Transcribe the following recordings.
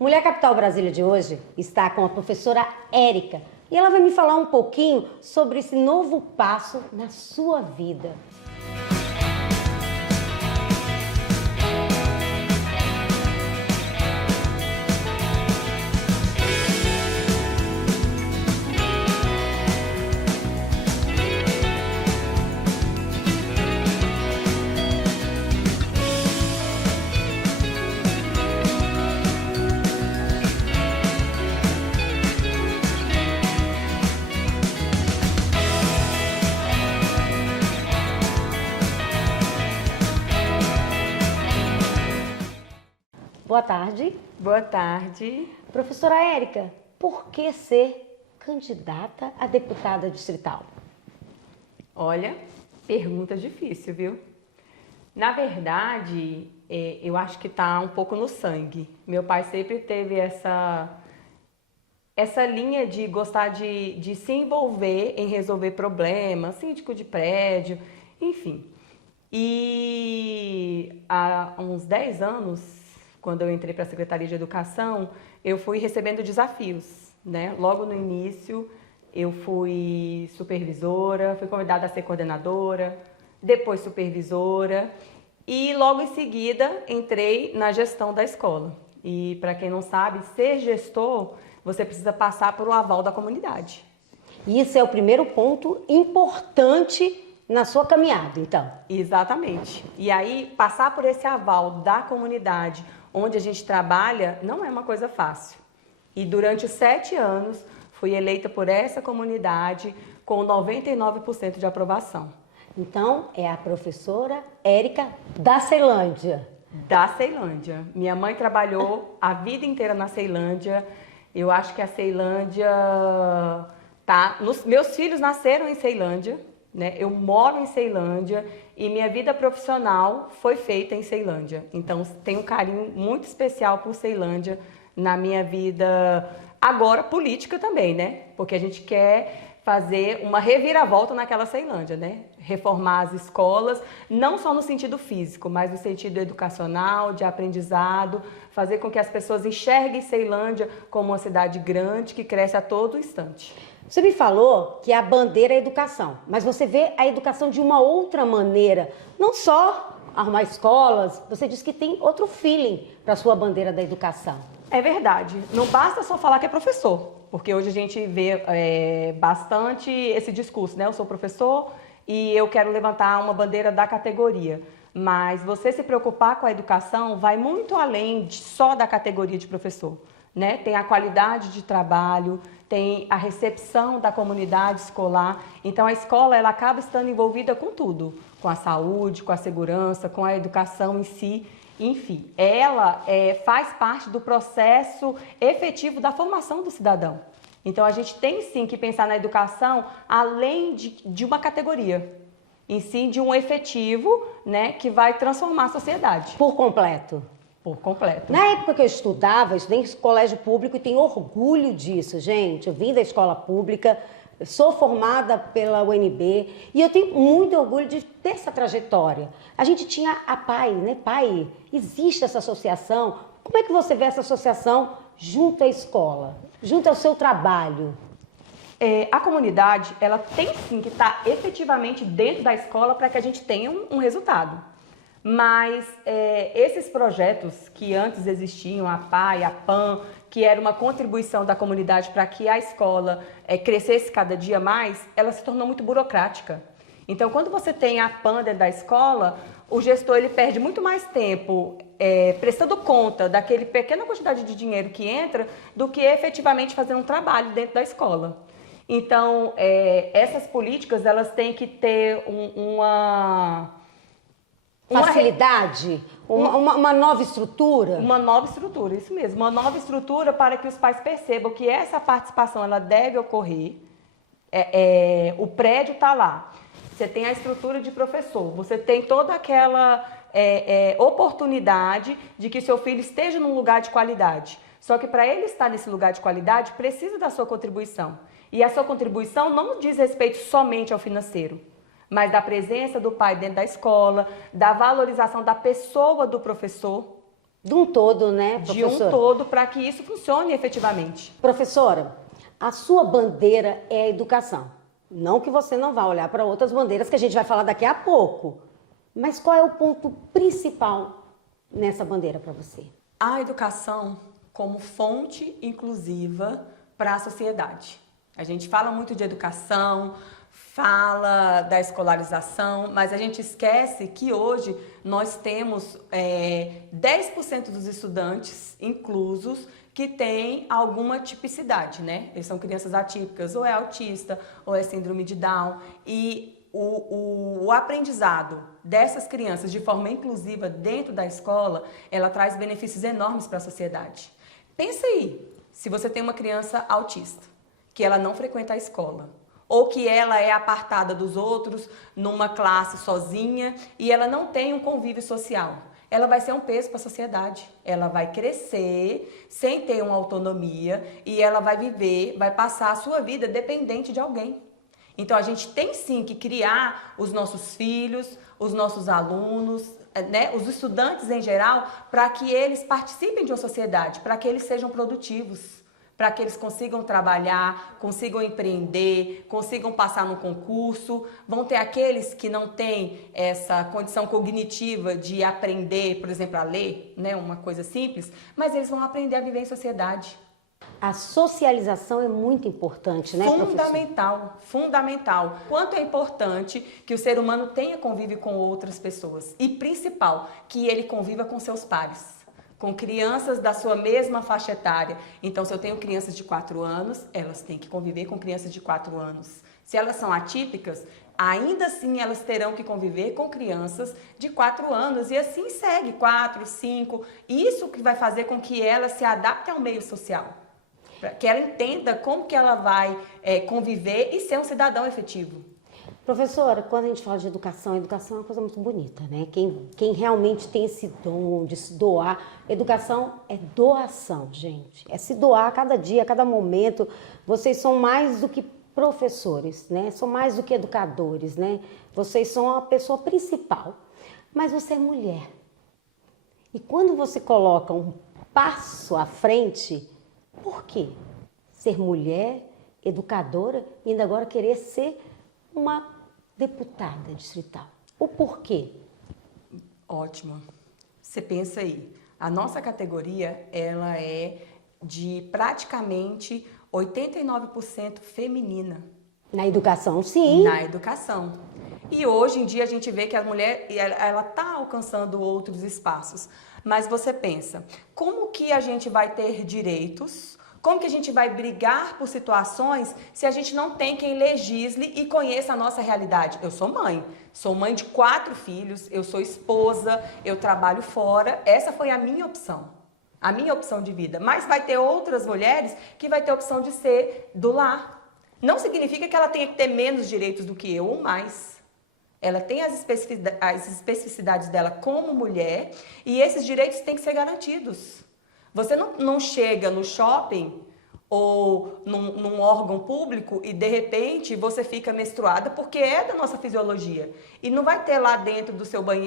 Mulher Capital Brasília de hoje está com a professora Érica e ela vai me falar um pouquinho sobre esse novo passo na sua vida. Boa tarde. Boa tarde. Professora Érica, por que ser candidata a deputada distrital? Olha, pergunta difícil, viu? Na verdade, eu acho que está um pouco no sangue. Meu pai sempre teve essa linha de gostar de se envolver em resolver problemas, síndico de prédio, enfim. E há uns 10 anos, quando eu entrei para a Secretaria de Educação, eu fui recebendo desafios, né? Logo no início, eu fui supervisora, fui convidada a ser coordenadora, depois supervisora e logo em seguida entrei na gestão da escola. E para quem não sabe, ser gestor, você precisa passar por um aval da comunidade. Isso é o primeiro ponto importante na sua caminhada, então. Exatamente. E aí, passar por esse aval da comunidade, onde a gente trabalha, não é uma coisa fácil. E durante 7 anos, fui eleita por essa comunidade com 99% de aprovação. Então, é a professora Érica da Ceilândia. Da Ceilândia. Minha mãe trabalhou a vida inteira na Ceilândia. Eu acho que a Ceilândia meus filhos nasceram em Ceilândia, né? Eu moro em Ceilândia e minha vida profissional foi feita em Ceilândia. Então, tenho um carinho muito especial por Ceilândia na minha vida, agora política também, né? Porque a gente quer fazer uma reviravolta naquela Ceilândia, né? Reformar as escolas, não só no sentido físico, mas no sentido educacional, de aprendizado, fazer com que as pessoas enxerguem Ceilândia como uma cidade grande que cresce a todo instante. Você me falou que a bandeira é a educação, mas você vê a educação de uma outra maneira, não só arrumar escolas, você diz que tem outro feeling para a sua bandeira da educação. É verdade, não basta só falar que é professor, porque hoje a gente vê bastante esse discurso, né? Eu sou professor e eu quero levantar uma bandeira da categoria. Mas você se preocupar com a educação vai muito além só da categoria de professor, né? Tem a qualidade de trabalho, tem a recepção da comunidade escolar. Então, a escola ela acaba estando envolvida com tudo, com a saúde, com a segurança, com a educação em si. Enfim, ela faz parte do processo efetivo da formação do cidadão. Então, a gente tem sim que pensar na educação além de uma categoria, em si de um efetivo, né, que vai transformar a sociedade. Por completo. Por completo. Na época que eu estudei em colégio público e tenho orgulho disso, gente. Eu vim da escola pública, sou formada pela UNB e eu tenho muito orgulho de ter essa trajetória. A gente tinha a PAI, né? PAI, existe essa associação. Como é que você vê essa associação junto à escola, junto ao seu trabalho? A comunidade, ela tem sim que estar efetivamente dentro da escola para que a gente tenha um resultado. Mas esses projetos que antes existiam, a PAI, a PAN, que era uma contribuição da comunidade para que a escola crescesse cada dia mais, ela se tornou muito burocrática. Então, quando você tem a PAN dentro da escola, o gestor ele perde muito mais tempo prestando conta daquele pequena quantidade de dinheiro que entra do que efetivamente fazer um trabalho dentro da escola. Então, essas políticas elas têm que ter uma facilidade? Uma nova estrutura? Uma nova estrutura, isso mesmo. Uma nova estrutura para que os pais percebam que essa participação ela deve ocorrer. O prédio está lá. Você tem a estrutura de professor. Você tem toda aquela oportunidade de que seu filho esteja num lugar de qualidade. Só que para ele estar nesse lugar de qualidade, precisa da sua contribuição. E a sua contribuição não diz respeito somente ao financeiro, mas da presença do pai dentro da escola, da valorização da pessoa do professor, De um todo, né, De professora? um todo, para que isso funcione efetivamente. Professora, a sua bandeira é a educação. Não que você não vá olhar para outras bandeiras que a gente vai falar daqui a pouco. Mas qual é o ponto principal nessa bandeira para você? A educação como fonte inclusiva para a sociedade. A gente fala muito de educação, fala da escolarização, mas a gente esquece que hoje nós temos 10% dos estudantes inclusos que têm alguma tipicidade, né? Eles são crianças atípicas, ou é autista, ou é síndrome de Down. E o aprendizado dessas crianças de forma inclusiva dentro da escola, ela traz benefícios enormes para a sociedade. Pensa aí, se você tem uma criança autista, que ela não frequenta a escola, ou que ela é apartada dos outros numa classe sozinha e ela não tem um convívio social. Ela vai ser um peso para a sociedade. Ela vai crescer sem ter uma autonomia e ela vai viver, vai passar a sua vida dependente de alguém. Então a gente tem sim que criar os nossos filhos, os nossos alunos, né, os estudantes em geral, para que eles participem de uma sociedade, para que eles sejam produtivos, para que eles consigam trabalhar, consigam empreender, consigam passar no concurso. Vão ter aqueles que não têm essa condição cognitiva de aprender, por exemplo, a ler, né, uma coisa simples, mas eles vão aprender a viver em sociedade. A socialização é muito importante, né, Fundamental, fundamental. Quanto é importante que o ser humano tenha convívio com outras pessoas e, principal, que ele conviva com seus pares, com crianças da sua mesma faixa etária. Então, se eu tenho crianças de 4 anos, elas têm que conviver com crianças de 4 anos. Se elas são atípicas, ainda assim elas terão que conviver com crianças de 4 anos. E assim segue, 4, 5. Isso que vai fazer com que ela se adapte ao meio social. Que ela entenda como que ela vai conviver e ser um cidadão efetivo. Professora, quando a gente fala de educação é uma coisa muito bonita, né? Quem realmente tem esse dom de se doar, educação é doação, gente. É se doar a cada dia, a cada momento. Vocês são mais do que professores, né? São mais do que educadores, né? Vocês são a pessoa principal. Mas você é mulher. E quando você coloca um passo à frente, por quê? Ser mulher, educadora e ainda agora querer ser uma deputada distrital. O porquê? Ótimo. Você pensa aí, a nossa categoria, ela é de praticamente 89% feminina. Na educação, sim. Na educação. E hoje em dia a gente vê que a mulher, ela está alcançando outros espaços. Mas você pensa, como que a gente vai ter direitos? Como que a gente vai brigar por situações se a gente não tem quem legisle e conheça a nossa realidade? Eu sou mãe de 4 filhos, eu sou esposa, eu trabalho fora. Essa foi a minha opção de vida. Mas vai ter outras mulheres que vai ter a opção de ser do lar. Não significa que ela tenha que ter menos direitos do que eu ou mais. Ela tem as especificidades dela como mulher e esses direitos têm que ser garantidos. Você não chega no shopping ou num órgão público e, de repente, você fica menstruada porque é da nossa fisiologia. E não vai ter lá dentro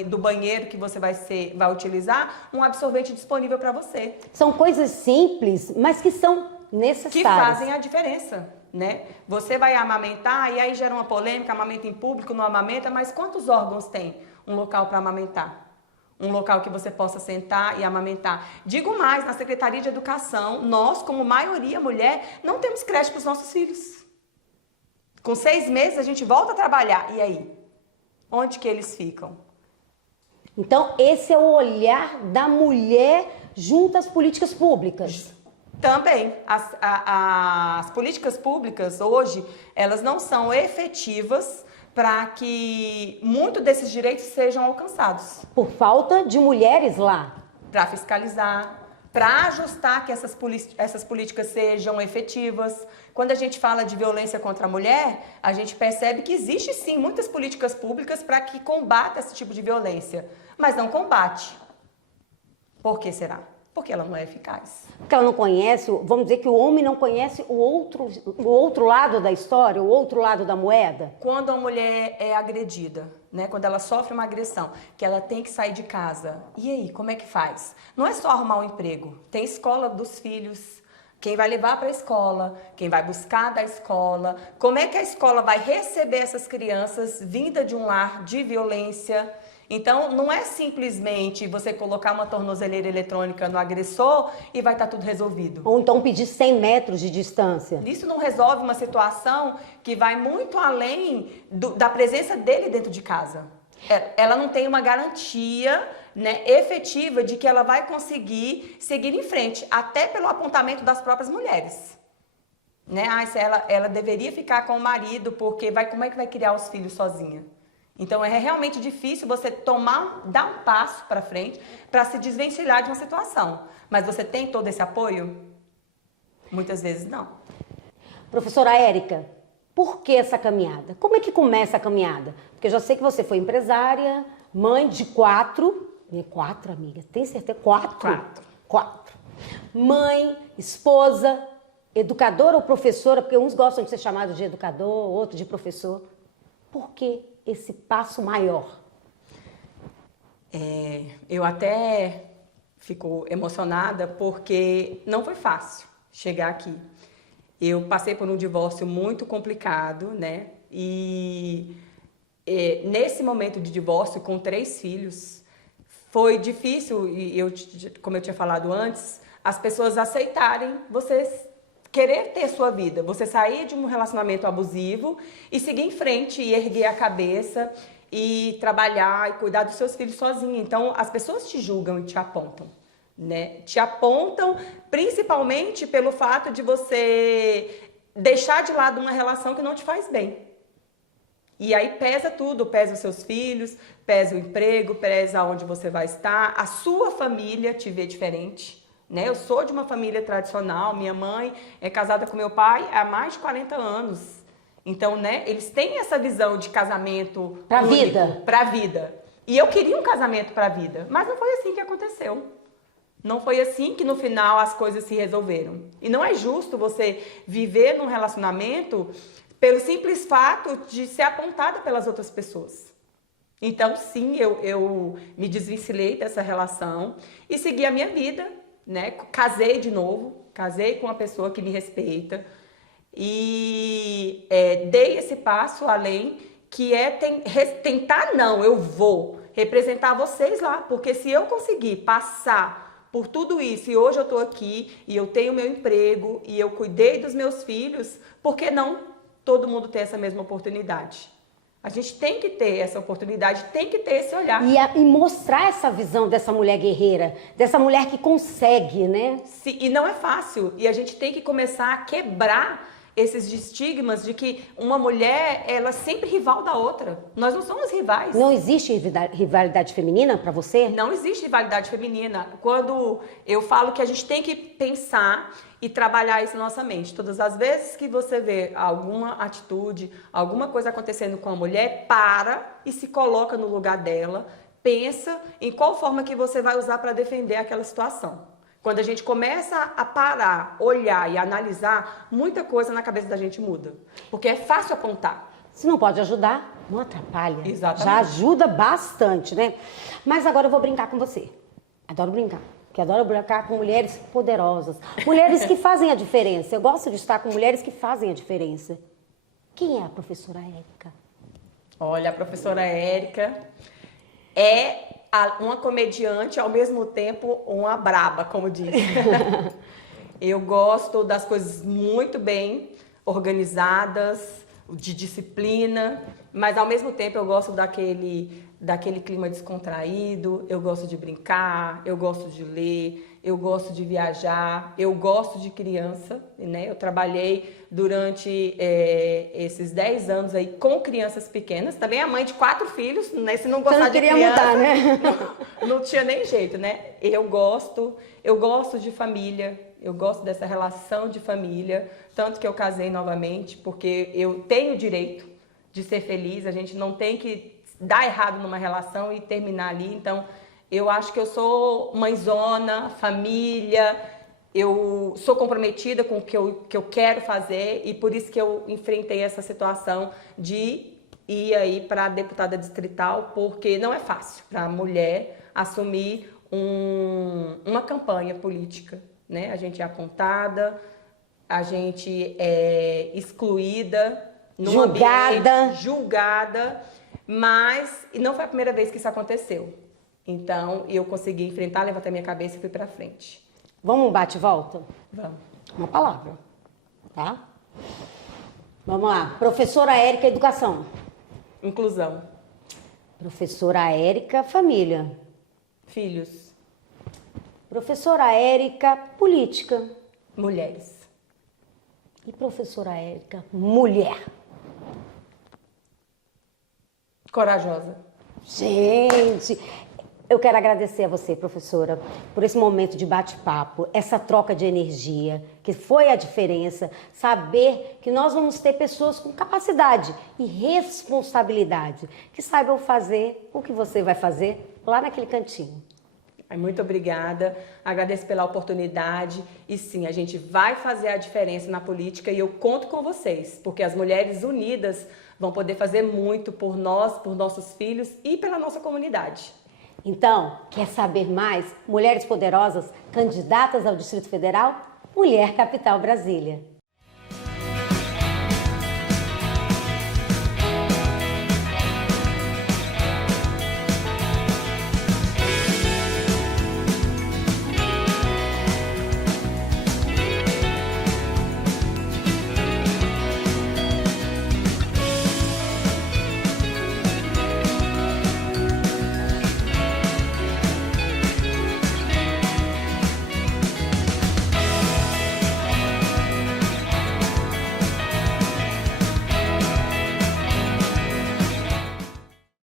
do banheiro que você vai utilizar um absorvente disponível para você. São coisas simples, mas que são necessárias. Que fazem a diferença, né? Você vai amamentar e aí gera uma polêmica, amamenta em público, não amamenta, mas quantos órgãos tem um local para amamentar? Um local que você possa sentar e amamentar. Digo mais, na Secretaria de Educação, nós, como maioria mulher, não temos creche para os nossos filhos. Com 6 meses a gente volta a trabalhar. E aí? Onde que eles ficam? Então, esse é o olhar da mulher junto às políticas públicas. Também. As políticas públicas, hoje, elas não são efetivas para que muitos desses direitos sejam alcançados. Por falta de mulheres lá. Para fiscalizar, para ajustar que essas políticas sejam efetivas. Quando a gente fala de violência contra a mulher, a gente percebe que existe sim muitas políticas públicas para que combata esse tipo de violência, mas não combate. Por que será? Porque ela não é eficaz. Porque ela não conhece, vamos dizer que o homem não conhece o outro lado da história, o outro lado da moeda. Quando a mulher é agredida, né, quando ela sofre uma agressão, que ela tem que sair de casa, e aí, como é que faz? Não é só arrumar um emprego, tem escola dos filhos, quem vai levar para a escola, quem vai buscar da escola, como é que a escola vai receber essas crianças vinda de um lar de violência. Então, não é simplesmente você colocar uma tornozeleira eletrônica no agressor e vai estar tudo resolvido. Ou então pedir 100 metros de distância. Isso não resolve uma situação que vai muito além da presença dele dentro de casa. Ela não tem uma garantia, né, efetiva de que ela vai conseguir seguir em frente, até pelo apontamento das próprias mulheres. Né? Ela deveria ficar com o marido, porque como é que vai criar os filhos sozinha? Então, é realmente difícil você dar um passo para frente para se desvencilhar de uma situação. Mas você tem todo esse apoio? Muitas vezes não. Professora Érica, por que essa caminhada? Como é que começa a caminhada? Porque eu já sei que você foi empresária, mãe de 4. 4, amiga? Tem certeza? 4? 4. Mãe, esposa, educadora ou professora, porque uns gostam de ser chamados de educador, outros de professor. Por que esse passo maior? Eu até fico emocionada porque não foi fácil chegar aqui. Eu passei por um divórcio muito complicado, né? E nesse momento de divórcio, com 3 filhos, foi difícil, como eu tinha falado antes, as pessoas aceitarem você querer ter sua vida, você sair de um relacionamento abusivo e seguir em frente e erguer a cabeça e trabalhar e cuidar dos seus filhos sozinha. Então, as pessoas te julgam e te apontam, né? Te apontam principalmente pelo fato de você deixar de lado uma relação que não te faz bem. E aí pesa tudo, pesa os seus filhos, pesa o emprego, pesa onde você vai estar, a sua família te vê diferente. Né? Eu sou de uma família tradicional, minha mãe é casada com meu pai há mais de 40 anos. Então, né, eles têm essa visão de casamento para vida. Para vida. E eu queria um casamento para a vida, mas não foi assim que aconteceu. Não foi assim que no final as coisas se resolveram. E não é justo você viver num relacionamento pelo simples fato de ser apontada pelas outras pessoas. Então, sim, eu me desvencilhei dessa relação e segui a minha vida. Né? Casei de novo, casei com uma pessoa que me respeita e dei esse passo além, que é tentar não, eu vou representar vocês lá, porque se eu conseguir passar por tudo isso e hoje eu estou aqui e eu tenho meu emprego e eu cuidei dos meus filhos, por que não todo mundo ter essa mesma oportunidade? A gente tem que ter essa oportunidade, tem que ter esse olhar. E mostrar essa visão dessa mulher guerreira, dessa mulher que consegue, né? Sim, e não é fácil. E a gente tem que começar a quebrar esses estigmas de que uma mulher, ela é sempre rival da outra. Nós não somos rivais. Não existe rivalidade feminina para você? Não existe rivalidade feminina. Quando eu falo que a gente tem que pensar e trabalhar isso na nossa mente. Todas as vezes que você vê alguma atitude, alguma coisa acontecendo com a mulher, para e se coloca no lugar dela, pensa em qual forma que você vai usar para defender aquela situação. Quando a gente começa a parar, olhar e analisar, muita coisa na cabeça da gente muda. Porque é fácil apontar. Se não pode ajudar, não atrapalha. Exatamente. Já ajuda bastante, né? Mas agora eu vou brincar com você. Adoro brincar. Porque adoro brincar com mulheres poderosas. Mulheres que fazem a diferença. Eu gosto de estar com mulheres que fazem a diferença. Quem é a professora Érica? Olha, a professora Érica é uma comediante, ao mesmo tempo uma braba, como diz. Eu gosto das coisas muito bem organizadas, de disciplina, mas ao mesmo tempo eu gosto daquele clima descontraído, eu gosto de brincar, eu gosto de ler, eu gosto de viajar, eu gosto de criança, né? Eu trabalhei durante esses 10 anos aí com crianças pequenas, também a mãe de 4 filhos, né? Se não gostar de criança, mudar, né? não tinha nem jeito, né? Eu gosto de família, eu gosto dessa relação de família, tanto que eu casei novamente, porque eu tenho o direito de ser feliz, a gente não tem que dar errado numa relação e terminar ali, então Eu acho que eu sou mãezona, família, eu sou comprometida com o que eu quero fazer e por isso que eu enfrentei essa situação de ir aí para a deputada distrital, porque não é fácil para a mulher assumir uma campanha política, né? A gente é apontada, a gente é excluída, no ambiente, julgada, mas não foi a primeira vez que isso aconteceu. Então, eu consegui enfrentar, levantei minha cabeça e fui para frente. Vamos um bate e volta? Vamos. Uma palavra, tá? Vamos lá. Professora Érica, educação. Inclusão. Professora Érica, família. Filhos. Professora Érica, política. Mulheres. E professora Érica, mulher. Corajosa. Gente, eu quero agradecer a você, professora, por esse momento de bate-papo, essa troca de energia, que foi a diferença, saber que nós vamos ter pessoas com capacidade e responsabilidade, que saibam fazer o que você vai fazer lá naquele cantinho. Muito obrigada, agradeço pela oportunidade e sim, a gente vai fazer a diferença na política e eu conto com vocês, porque as mulheres unidas vão poder fazer muito por nós, por nossos filhos e pela nossa comunidade. Então, quer saber mais? Mulheres poderosas, candidatas ao Distrito Federal? Mulher Capital Brasília.